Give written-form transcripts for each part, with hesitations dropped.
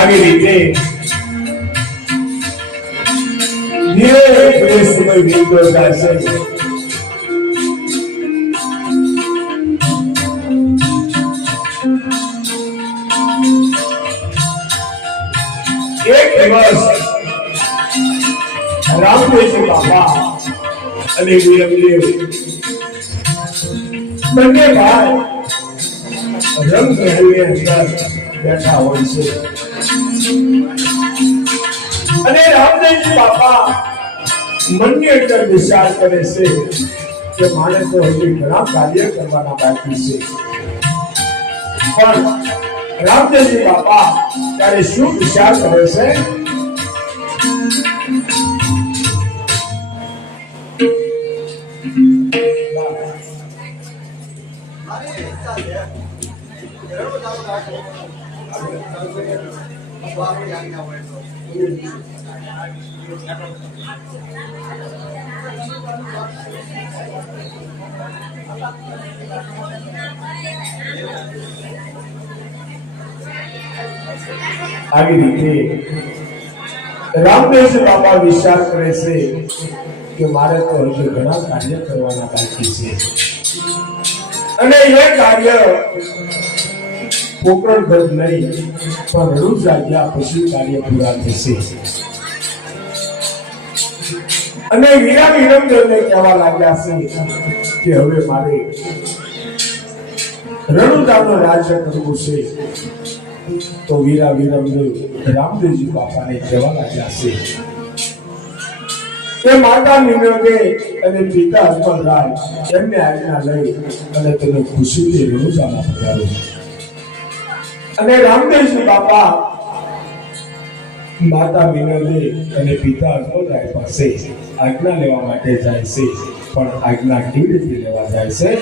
આવી રીતે ધીરે ધીરે સમય વીતતો જાય છે. એક દિવસ રામદેવજી બાપા અને વીરમદેવ બંને ભાઈ રંગ મહેલની અંદર બેઠા હોય છે અને રામદેવજી બાપા મનની અંદર વિચાર કરે છે કે મારે તો હજી ઘણા કાર્ય કરવાના બાકી છે. પણ રામદેવજી બાપા ત્યારે શું વિચાર કરે છે? આવી રીતે રામદેવજી બાપા વિચાર કરે છે કે મારે તો હજી ઘણા કાર્ય કરવાના બાકી છે અને એ કાર્ય પોકળ ઘર નહીં પણ રડુ જાગ્યા પછી કાર્ય પૂરા થશે. અને વીરા વિરમદેવને કહેવા લાગ્યા છે કે હવે મારે રણુદાનો રાજ્ય કરવું છે. તો વીરા વિરમદેવ રામદેવજી બાપાને કહેવા લાગ્યા છે કે માતા નિર્ણય અને પિતા અજમલરાય એમને આજ્ઞા લઈ અને તેને ખુશીથી રણુદામાં પધારો. અને રામદેવજી બાપા માતા વિનોદે અને પિતા અજમલરાય પાસે આજ્ઞા લેવા માટે જાય છે. પણ આજ્ઞા કેવી રીતે લેવા જાય છે?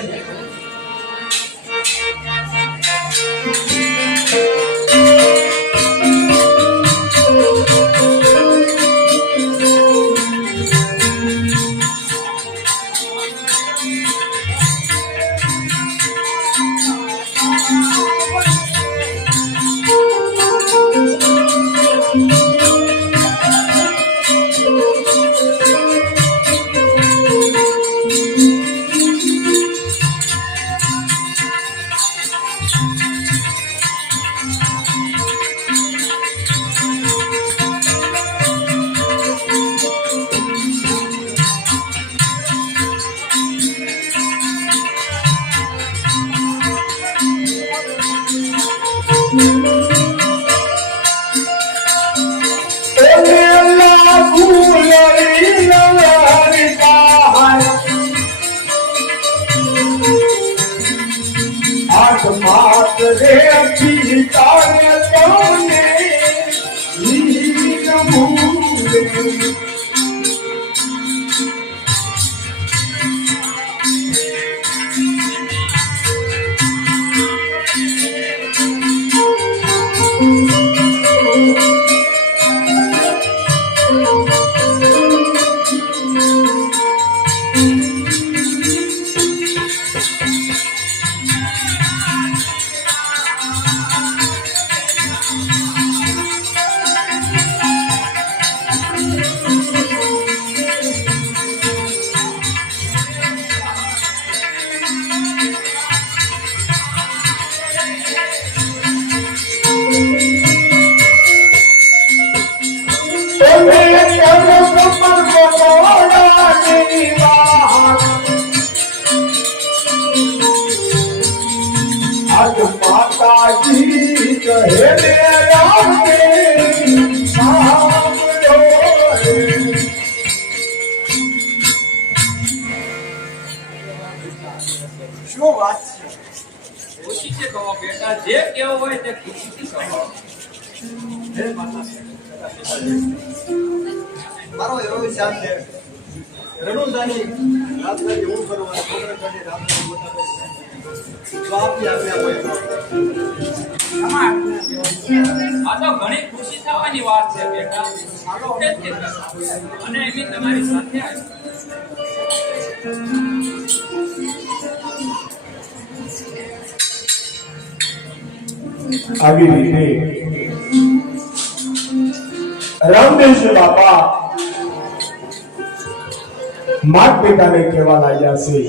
શું વાત છે? ખુશીથી કહો બેટા, જે કેવું હોય તે ખુશીથી કહો. હે માતા, મારો એવો વિચાર છે રણુદાની રાત્રે એવું કરવાનું પ્રોગ્રામ કરી રાત્રે બોલાવે તો આપી આપ્યા હોય આ તો ઘણી ખુશી થવાની વાત છે બેટા. અને એની તમારી સાથે આવી રીતે રામદેવજી બાપા માત પિતાને કહેવા લાગ્યા છે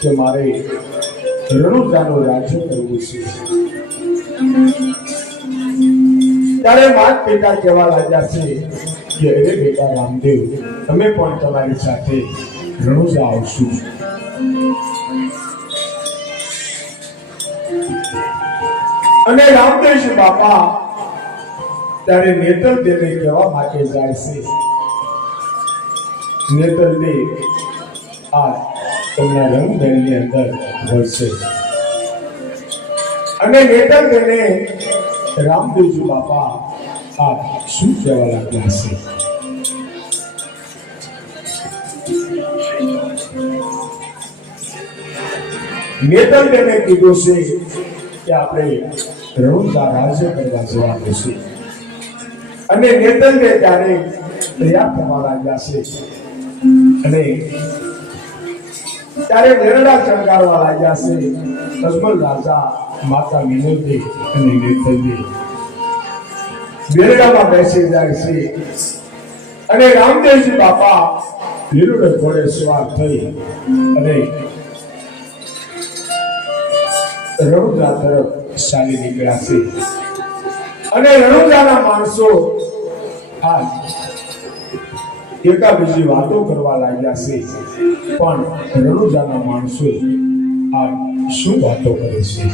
કે મારે રણુજાનું રાજ્ય કરવું છે. ત્યારે માત પિતા કહેવા લાગ્યા છે કે અરે બેટા રામદેવ, તમે પણ તમારી સાથે રણુજા આવશું. અને રામદેવજી બાપા ત્યારે નેતરદેવને કહેવા માટે જાય છે. નેતરદેવ આ તેમના રંગમહેલની અંદર વળશે. અને નેતરદેવને રામદેવજી બાપા આ શું કહેવા લાગ્યા છે? નેતરદેવને કીધું છે કે આપણે રણુજા રાજ્ય કરવા જવાનું છે. અને નેતરદેવ ત્યારે તૈયાર થવા લાગ્યા છે. અને ત્યારે વેરડા ચણગારવા લાગ્યા છે. અજમલ રાજા, માતા વિનોદી અને નેતરદેવ વેરડામાં બેસી જાય છે. અને રામદેવજી બાપા લીલુડે ઘોડે સવાર થઈ અને રણુજા તરફ ચાલી નીકળ્યા છે. અને રણુજાના માણસો આ એકાબીજી વાતો કરવા લાગ્યા છે. પણ રણુજાના માણસો આ શું વાતો કરે છે?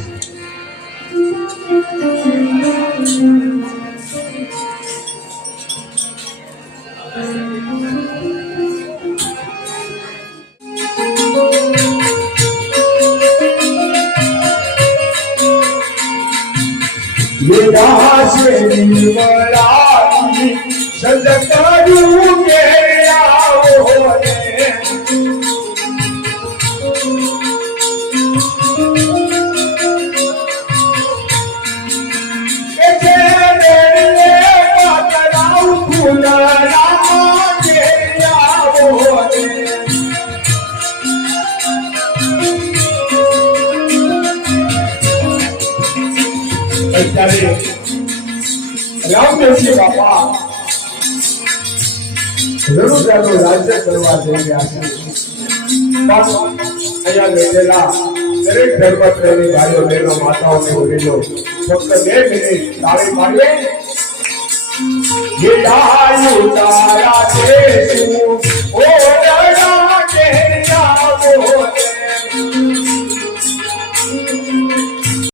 રામદેવજી બાપા રણુજાનું રાજ્ય કરવા જઈ રહ્યા છે. અહીંયા બેઠેલા દરેક ધર્મપ્રેમી ભાઈઓ બહેનો માતાઓને વડીલો ફક્ત 2 મિનિટ તાળી પાડીએ. તારા દેશું ઓ